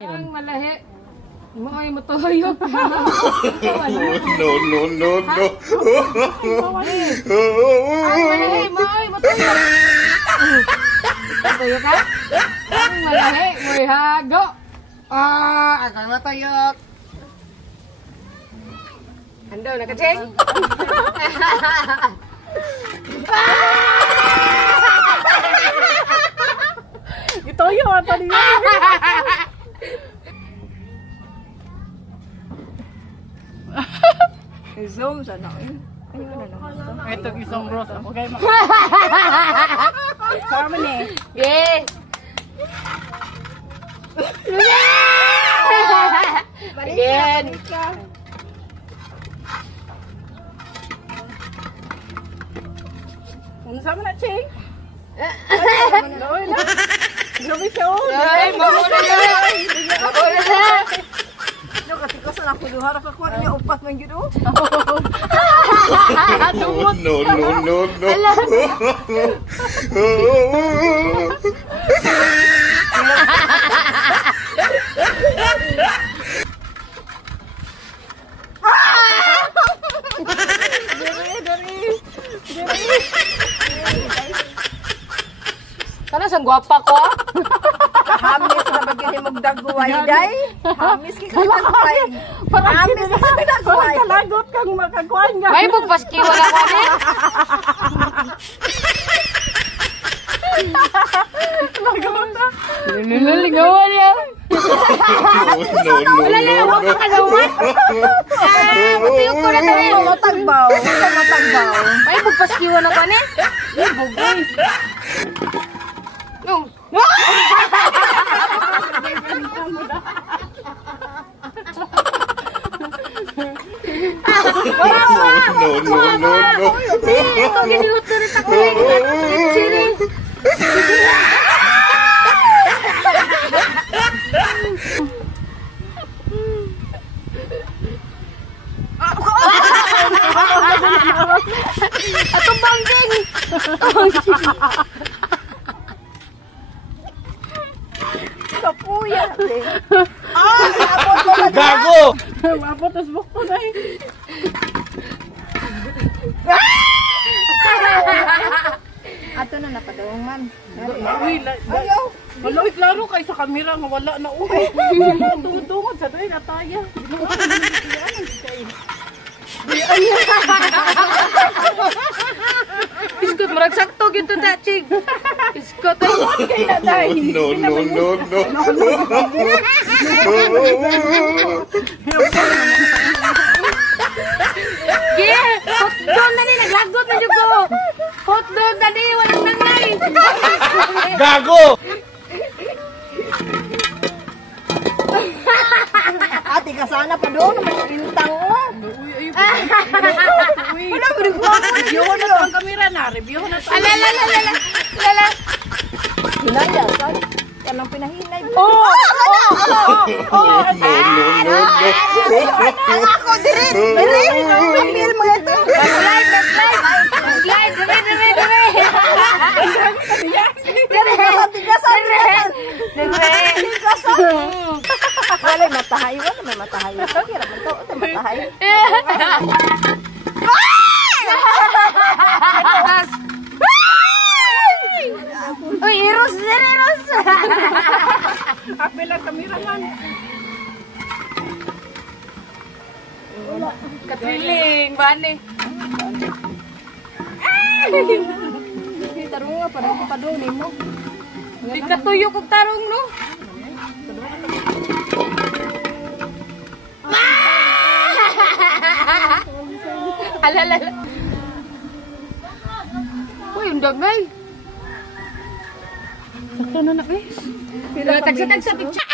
Ang malahi. Mo ay matuyok. No, no, no, no. Ang malahi mo ay matuyok. Matuyok ka? Ang malahi mo ay hago. Ako'y matuyok. Ando na kacheng? Ito yun, tadi yun. Zoom sa na. Ito isang bros. Okay, ma. Sama ni. Yeah. Again. Sama na, Ching. Grabe siya, oh. Ay, mamuna na. Mamuna na. No, kasi ko sa nakuluhar ako niya upat man gyud. No, no, no, no. Kana sang gwapa ko ah. Hamis na bagay mo dagway day. Hamis ki ka tay. Hamis na dagway. Kalagot kang makagwan nga. May bugpaski wala ka ni. Lagot na. Niligawan niya. No, no, Wala na, no, huwag ka naman. Matuyok ko na tayo. Matagbaw. Matagbaw. May bugpaski wala ka ni. May bugay. No. no, no, no, no. Ito ginuto rin ako. Chiri. Atong bangging. Kapuya. Abot ko na. Gago! Abot tas bukto na eh. Ato na napadawang man. Uy, Ayaw. wala klaro kay sa kamera nga wala na uwi. Tungod-tungod sa doy nataya. Iskot marag sakto gito ta chig. Iskot ay Kay na day. No, no, no, no. Ge, hot dog na ni naglagot na jud ko. Hot dog na ni walang nanay. Gago! Ate ka sana pa doon magintang o. Wala mo rin ko. Review na to ang kamera na, review na to. Lala. Hinaya sa kanang pinahinay. Oh, No, no, no, no. Ako dire. Pamil mo ito. slide, dire. Tigasan. Wala matahay, wala may matahay. Kira man to, ito matahay. Uy, Eros. Apela kamera man. Kapiling, bani. Tarong nga parang papadong nimo. Di katuyok og tarong no. Alala. Uy, undag ngay. Sakto na na guys. Tagsa picture.